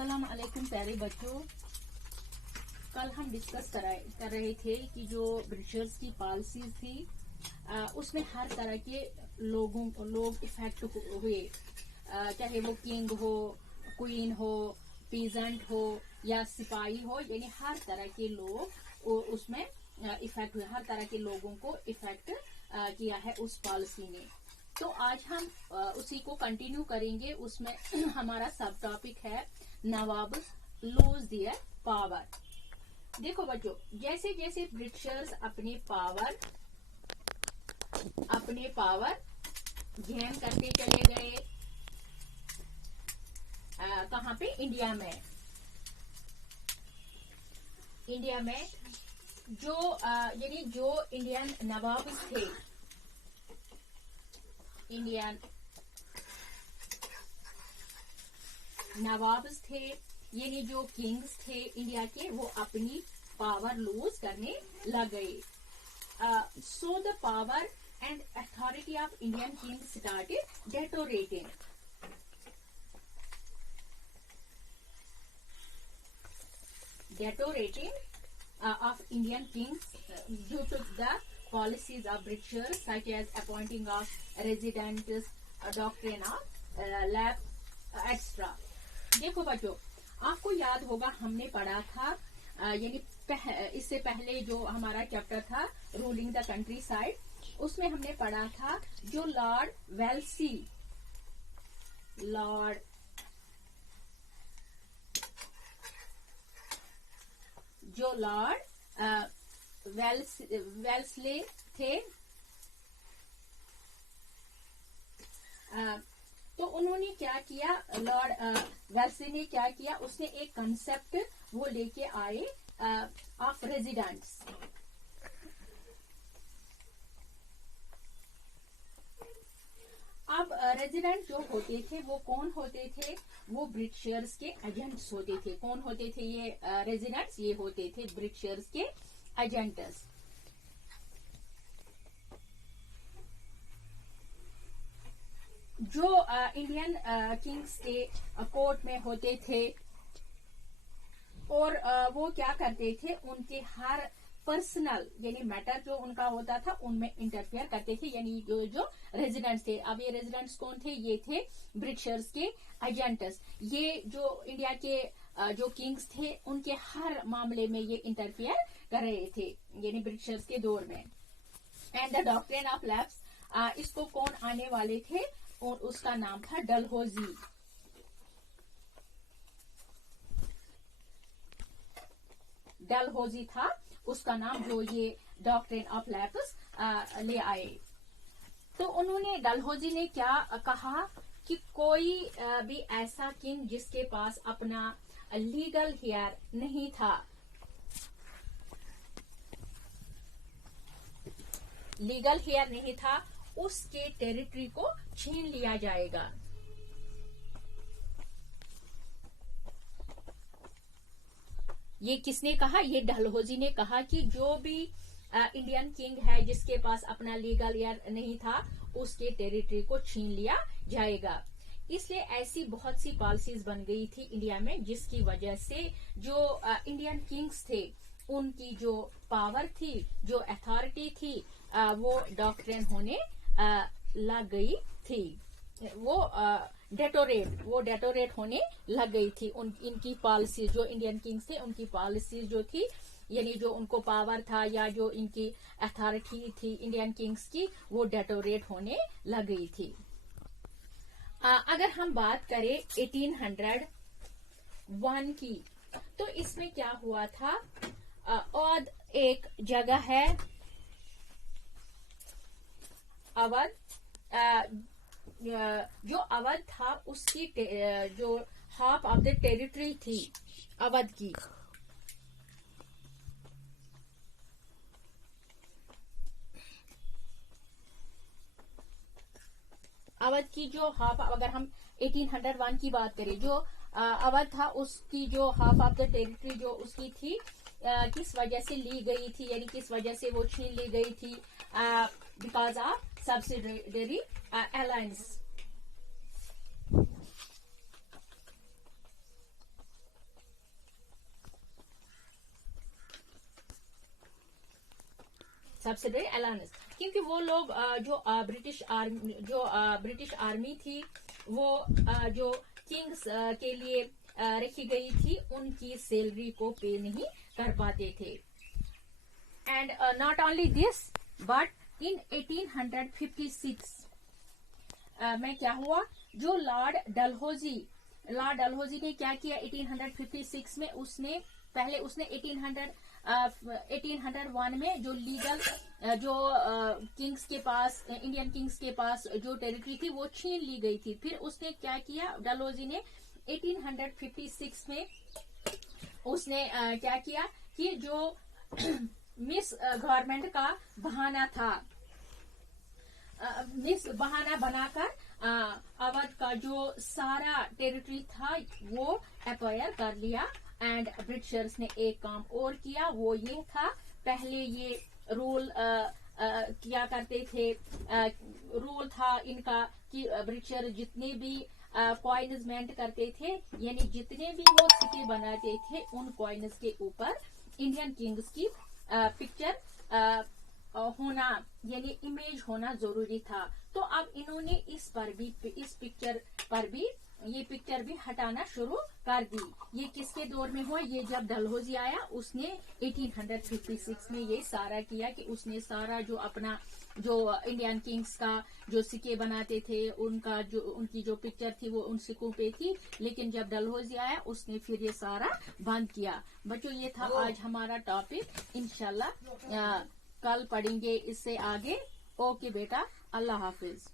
अस्सलाम वालेकुम प्यारे बच्चों। कल हम डिस्कस कर रहे थे कि जो ब्रिटिशर्स की पॉलिसीज थी उसमें हर तरह के लोग इफेक्ट हुए, चाहे वो किंग हो, क्वीन हो, पीजेंट हो या सिपाही हो, यानी हर तरह के लोग उसमें इफेक्ट हुए। हर तरह के लोगों को इफेक्ट किया है उस पॉलिसी ने। तो आज हम उसी को कंटिन्यू करेंगे। उसमें हमारा सब टॉपिक है नवाब लूज दियर पावर। देखो बच्चों, जैसे जैसे ब्रिटिशर्स अपने पावर गेन करते चले गए, कहाँ पे? इंडिया में जो यानी जो इंडियन नवाब थे, यानी जो किंग्स थे इंडिया के, वो अपनी पावर लूज करने लग गए। So the power and authority of Indian king started deteriorating. Of Indian kings due to the policies of Britishers, such as appointing of residents, doctrine of lapse, etc. देखो बच्चों, आपको याद होगा हमने पढ़ा था, यानी इससे पहले जो हमारा चैप्टर था रूलिंग द कंट्री साइड, उसमें हमने पढ़ा था जो लॉर्ड वेल्सले थे। तो उन्होंने क्या किया, लॉर्ड वेल्सले ने क्या किया, उसने एक कंसेप्ट वो लेके आए ऑफ रेजिडेंट्स। अब रेजिडेंट जो होते थे वो कौन होते थे? वो ब्रिटिशर्स के एजेंट्स होते थे। कौन होते थे ये रेजिडेंट्स? ये होते थे ब्रिटिशर्स के एजेंट्स। जो इंडियन किंग्स के कोर्ट में होते थे, और वो क्या करते थे, उनके हर पर्सनल यानी मैटर जो उनका होता था उनमें इंटरफेयर करते थे, यानी जो रेजिडेंट्स थे। अब ये रेजिडेंट्स कौन थे? ये थे ब्रिटिशर्स के एजेंट्स। ये जो इंडिया के जो किंग्स थे उनके हर मामले में ये इंटरफेयर कर रहे थे, यानी ब्रिटिशर्स के दौर में। And the doctrine of lapse, इसको कौन आने वाले थे? और उसका नाम था डलहौजी था उसका नाम, जो ये डॉक्ट्रिन ऑफ लैप्स ले आए। तो उन्होंने, डलहौजी ने क्या कहा कि कोई भी ऐसा किंग जिसके पास अपना लीगल हेयर नहीं था, उसके टेरिटरी को छीन लिया जाएगा। ये किसने कहा? ये डलहौजी ने कहा कि जो भी इंडियन किंग है जिसके पास अपना लीगल हेयर नहीं था, उसके टेरिटरी को छीन लिया जाएगा। इसलिए ऐसी बहुत सी पॉलिसीज बन गई थी इंडिया में, जिसकी वजह से जो इंडियन किंग्स थे उनकी जो पावर थी, जो अथॉरिटी थी, वो डॉक्ट्रिन होने लग गई थी। वो डेटोरेट होने लग गई थी। इनकी पॉलिसी, जो इंडियन किंग्स थे उनकी पॉलिसी जो थी, यानी जो उनको पावर था या जो इनकी अथॉरिटी थी इंडियन किंग्स की, वो डेटोरेट होने लग गई थी। अगर हम बात करें 1801 की, तो इसमें क्या हुआ था? और एक जगह है अवध, जो अवध था उसकी जो हाफ ऑफ द टेरिटरी थी अवध की, जो हाफ, अगर हम 1801 की बात करें, जो अवध था उसकी जो हाफ ऑफ द टेरिटरी जो उसकी थी, किस वजह से ली गई थी, यानी किस वजह से वो छीन ली गई थी? Because of subsidiary alliance. Subsidiary alliance, क्योंकि वो लोग जो ब्रिटिश आर्मी थी वो जो किंग्स के लिए रखी गई थी उनकी सैलरी को पे नहीं कर पाते थे। And not only this but in 1856 में क्या हुआ, जो लॉर्ड डलहौजी ने क्या किया 1856 में, उसने 1801 में जो लीगल जो किंग्स के पास, इंडियन किंग्स के पास जो टेरिटरी थी वो छीन ली गई थी। फिर उसने क्या किया, डलहौजी ने 1856 में उसने क्या किया कि जो मिस गवर्नमेंट का बहाना था, मिस बहाना बनाकर अवध का जो सारा टेरिटरी था वो एक्वायर कर लिया। एंड ब्रिटिशर्स ने एक काम और किया, वो ये था, पहले ये रूल किया करते थे, रूल था इनका कि ब्रिटिशर जितने भी कॉइन्स मेंट करते थे, यानी जितने भी वो सिक्के बनाते थे, उन कॉइन्स के ऊपर इंडियन किंग्स की पिक्चर होना, यानी इमेज होना जरूरी था। तो अब इन्होंने इस पिक्चर पर भी ये पिक्चर भी हटाना शुरू कर दी। ये किसके दौर में हुआ, ये जब डलहौजी आया उसने 1856 में ये सारा किया कि उसने सारा जो अपना जो इंडियन किंग्स का जो सिक्के बनाते थे उनकी जो पिक्चर थी वो उन सिक्कों पे थी, लेकिन जब डलहौजी आया उसने फिर ये सारा बंद किया। बच्चों ये था आज हमारा टॉपिक, इंशाल्लाह कल पढ़ेंगे इससे आगे। ओके बेटा, अल्लाह हाफिज।